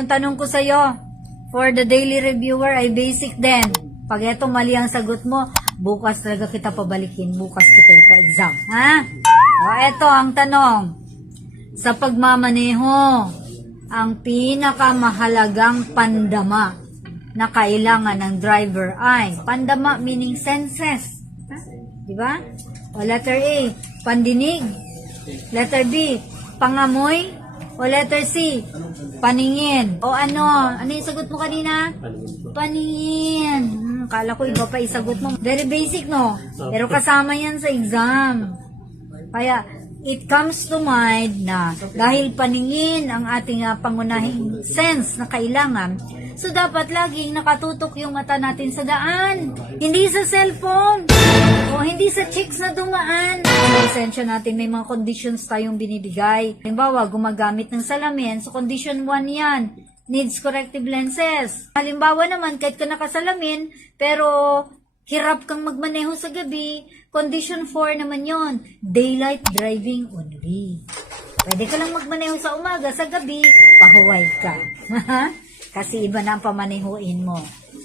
Yung tanong ko sa'yo, for the daily reviewer ay basic din. Pag eto mali ang sagot mo, bukas talaga kita pabalikin. Bukas kita ipa-exam. Ha? O, eto ang tanong. Sa pagmamaneho, ang pinakamahalagang pandama na kailangan ng driver ay pandama meaning senses. Ha? Diba? O letter A, pandinig. Letter B, pangamoy. O letter C, paningin. O ano yung sagot mo kanina? Paningin. Kala ko iba pa isagot mo. Very basic, no? Pero kasama yan sa exam. Kaya, it comes to mind na dahil paningin ang ating pangunahing sense na kailangan, so dapat laging nakatutok yung mata natin sa daan. Hindi sa cellphone. O hindi sa chicks na dumaan. Sa lisensya natin may mga conditions tayong binibigay. Halimbawa, gumagamit ng salamin. So condition 1 yan. Needs corrective lenses. Halimbawa naman, kahit ka nakasalamin, pero hirap kang magmaneho sa gabi, condition 4 naman yon, daylight driving only. Pwede ka lang magmaneho sa umaga, sa gabi, pahuway ka. Kasi iba na ang pamanehuin mo.